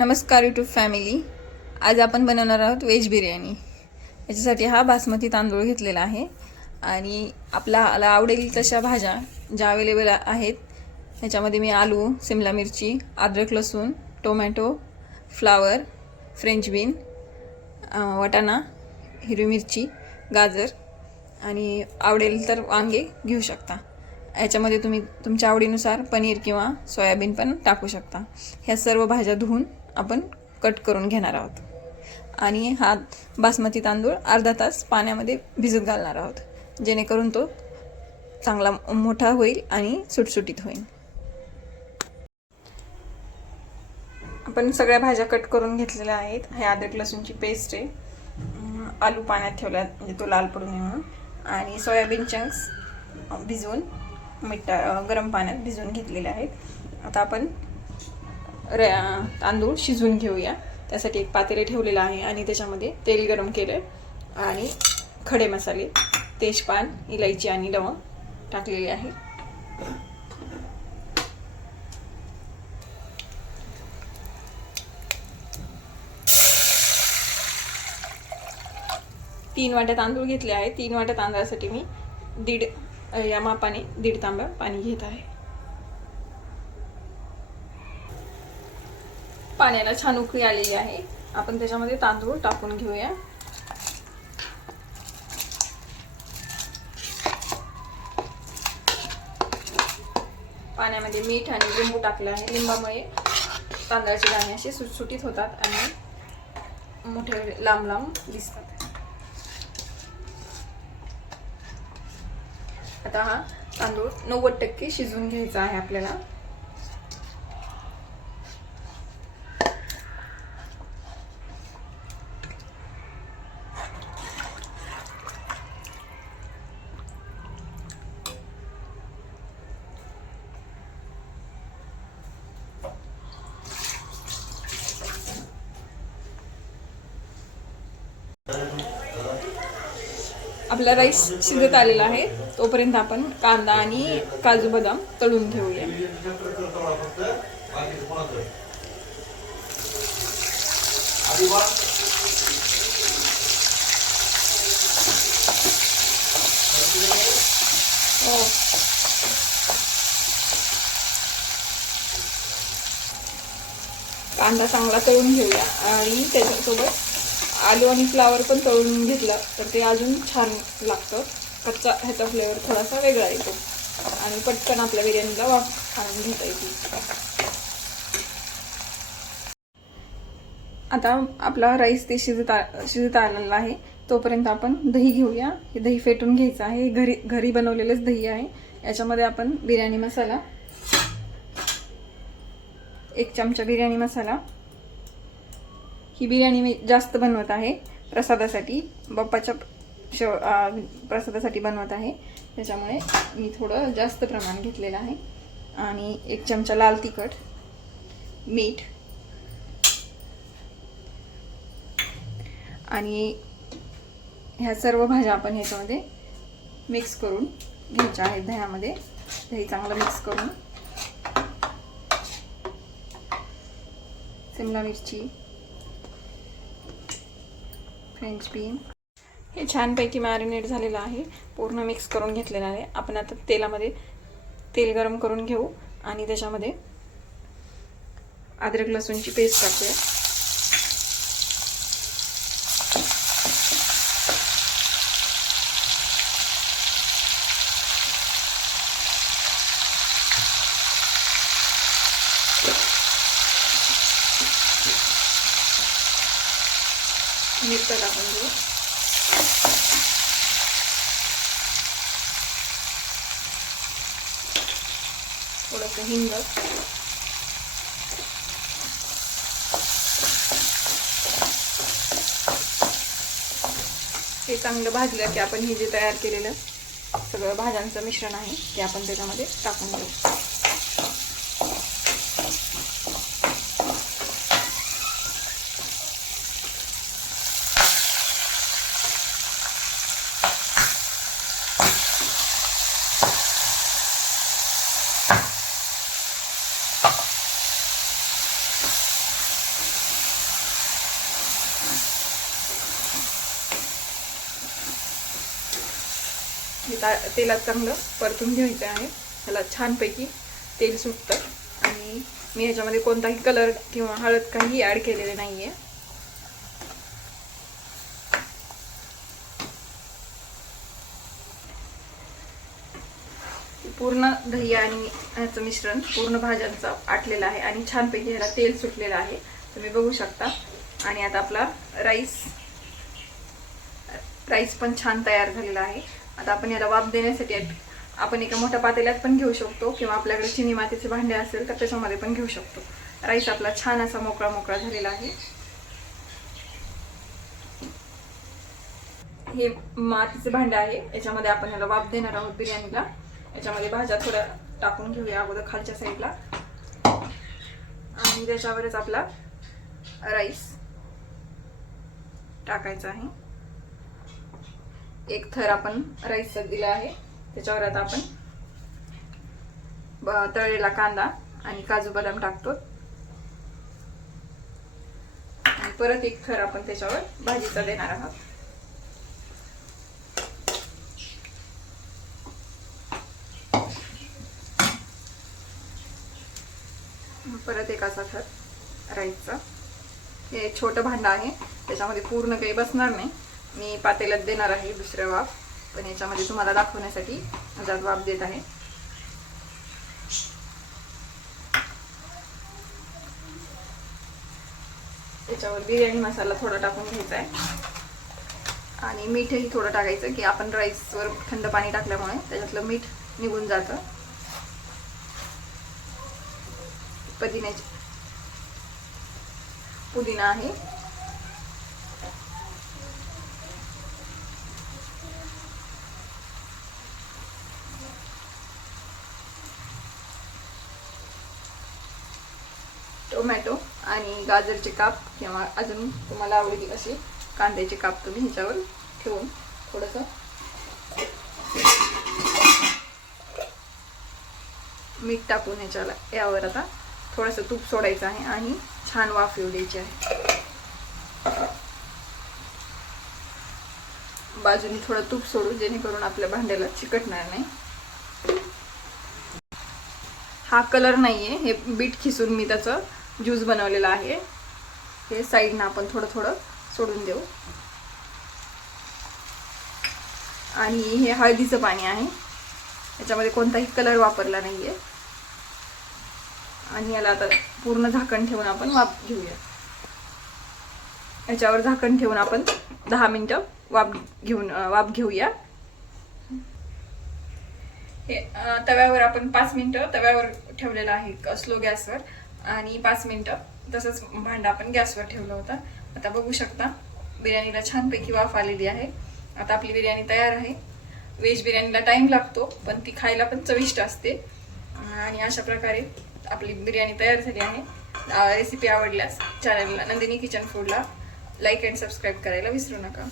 नमस्कार YouTube family आज आपण बनवणार आहोत व्हेज बिर्याणी. याच्यासाठी हा बासमती तांदूळ घेतलेला आहे. आणि आपल्याला आवडेल तशा भाज्या ज्या अवेलेबल आहेत. ह्याच्यामध्ये मी आलू सिमला मिरची अद्रक लसूण टोमॅटो फ्लावर फ्रेंच बीन वटाणा वाटाणा हिरवी मिरची गाजर आणि आवडेल तर वांगे घेऊ शकता. याच्यामध्ये तुम्ही तुमच्या आवडीनुसार पनीर किंवा सोयाबीन पण टाकू शकता. ह्या सर्व भाज्या धुवून आपण कट करून घेणार आहोत. आणि हा बासमती तांदूळ अर्धा तास पाण्यामध्ये भिजत घालणार आहोत. जेणेकरून तो चांगला मोठा होईल आणि सुटसुटीत होईल. आपण सगळ्या भाज्या कट करून घेतलेल्या आहेत. हे अद्रक लसूणची पेस्ट आहे. आलू पाण्यात ठेवला म्हणजे तो लाल पडू नये म्हणून आणि सोयाबीन चंक्स भिजवून मीठ गरम पाण्यात भिजवून घेतलेले आहेत. आता आपण र तांदूळ शिजवून घेऊया. त्यासाठी एक पातेले ठेवलेलं आहे आणि त्याच्यामध्ये तेल गरम केलं आणि खडे मसाले तेजपान इलायची आणि लवंग टाकलेले आहे. तीन वाट्या तांदूळ घेतले आहे. तीन वाट्या तांदळासाठी मी दीड या मापाने दीड तांब्या पाणी घेत आहे. पाण्याला छान उकळी आलेली आहे. आपण त्याच्यामध्ये तांदूळ टाकून घेऊया. पाण्यामध्ये मीठ आणि लिंबू टाकलं आहे. लिंबामुळे तांदळाचे दाणे असे सुटसुटीत होतात आणि मोठे लांब लांब दिसतात. आता हा तांदूळ नव्वद टक्के शिजवून घ्यायचा आहे आपल्याला. आपला राईस शिजत आलेला आहे. तोपर्यंत आपण कांदा आणि काजू बदाम तळून घेऊया. हो. कांदा चांगला तळून घेऊया आणि त्याच्यासोबत आलू आणि फ्लावर पण तळून घेतलं तर ते अजून छान लागतं. कच्चा ह्याचा फ्लेवर थोडासा वेगळा येतो. आणि पटकन आपल्या बिर्याणीला वाफ खाणून घेता येते. आता आपला राईस ते शिजत आ शिजत आलेला आहे. तोपर्यंत आपण दही घेऊया. हे दही फेटून घ्यायचं आहे. घरी घरी बनवलेलंच दही आहे. याच्यामध्ये आपण बिर्याणी मसाला एक चमचा बिर्याणी मसाला ही बिर्याणी मी जास्त बनवत आहे प्रसादासाठी. बाप्पाच्या शेव प्रसादासाठी बनवत आहे. त्याच्यामुळे मी थोडं जास्त प्रमाण घेतलेलं आहे. आणि एक चमचा लाल तिखट मीठ आणि ह्या सर्व भाज्या आपण ह्याच्यामध्ये मिक्स करून घ्यायच्या आहेत दह्यामध्ये. दही चांगलं मिक्स करून. शिमला मिरची फ्रेंच बीन हे छानपैकी मॅरिनेट झालेलं आहे. पूर्ण मिक्स करून घेतलेलं आहे. आपण आता तेलामध्ये तेल गरम करून घेऊ आणि त्याच्यामध्ये अद्रक लसूणची पेस्ट टाकूया. मिरच्या टाकून घेऊ. थोडंसं हिंग. हे चांगलं भाजलं की आपण हे जे तयार केलेलं सगळं भाज्यांचं मिश्रण आहे ते आपण त्याच्यामध्ये टाकून घेऊ. ता तेलात चांगलं परतून घ्यायचं आहे. त्याला छानपैकी तेल सुटतं. आणि मी ह्याच्यामध्ये कोणताही कलर किंवा हळद काही ॲड केलेले नाही आहे पूर्ण दही आणि ह्याचं मिश्रण पूर्ण भाज्यांचं आटलेलं आहे आणि छानपैकी ह्याला तेल सुटलेलं आहे. तुम्ही बघू शकता. आणि आता आपला राईस राईस पण छान तयार झालेला आहे. आता आपण याला वाफ देण्यासाठी आपण एका मोठ्या पातेल्यात पण घेऊ शकतो किंवा आपल्याकडे चिनी मातीचे भांडे असेल तर त्याच्यामध्ये पण घेऊ शकतो. राईस आपला छान असा मोकळा मोकळा झालेला आहे. हे मातीचे भांडे आहे. याच्यामध्ये आपण याला वाफ देणार आहोत बिर्याणीला. याच्यामध्ये भाज्या थोड्या टाकून घेऊया अगोदर खालच्या साईडला. आणि त्याच्यावरच आपला राईस टाकायचा आहे. एक थर आपण राईसचा दिला आहे. त्याच्यावर आता आपण तळलेला कांदा आणि काजू बदाम टाकतो. आणि परत एक थर आपण त्याच्यावर भाजीचा देणार आहोत. परत एक असा थर राईसचा. हे छोटं भांडं आहे. त्याच्यामध्ये पूर्ण काही बसणार नाही. मी पातेल्यात देणार आहे दुसऱ्या वाफ पण याच्यामध्ये तुम्हाला दाखवण्यासाठी हजार वाफ देत आहे. त्याच्यावर बिर्याणी मसाला थोडा टाकून घ्यायचा आहे. आणि मीठही थोडं टाकायचं की आपण राईसवर थंड पाणी टाकल्यामुळे त्याच्यातलं मीठ निघून जातं. पुदिन्याची पुदिना आहे. टोमॅटो आणि गाजरचे काप किंवा अजून तुम्हाला आवडतील असे कांद्याचे काप तुम्ही ह्याच्यावर ठेवून थोडंसं मीठ टाकून ह्याच्याला यावर आता थोडंसं तूप सोडायचं आहे आणि छान वाफ येऊ द्यायची आहे. बाजूने थोडं तूप सोडू जेणेकरून आपल्या भांड्याला चिकटणार नाही. हा कलर नाहीये हे बीट खिसून मी त्याचं ज्यूस बनवलेला आहे. हे साईडनं आपण थोडं थोडं सोडून देऊ. आणि हे हळदीचं पाणी आहे. याच्यामध्ये कोणताही कलर वापरला नाहीये. आणि याला आता पूर्ण झाकण ठेवून आपण वाफ घेऊया. याच्यावर झाकण ठेवून आपण दहा मिनटं वाफ घेऊन वाफ घेऊया. हे तव्यावर आपण पाच मिनिटं तव्यावर ठेवलेलं आहे स्लो गॅसवर. आणि पाच मिनटं. तसंच भांडं आपण गॅसवर ठेवलं होतं. आता बघू शकता बिर्याणीला छानपैकी वाफ आलेली आहे. आता आपली बिर्याणी तयार आहे. व्हेज बिर्याणीला टाईम लागतो पण ती खायला पण चविष्ट असते. आणि अशा प्रकारे आपली बिर्याणी तयार झाली आहे. रेसिपी आवडल्यास चॅनलला नंदिनी किचन फूडला लाईक अँड सबस्क्राईब करायला विसरू नका.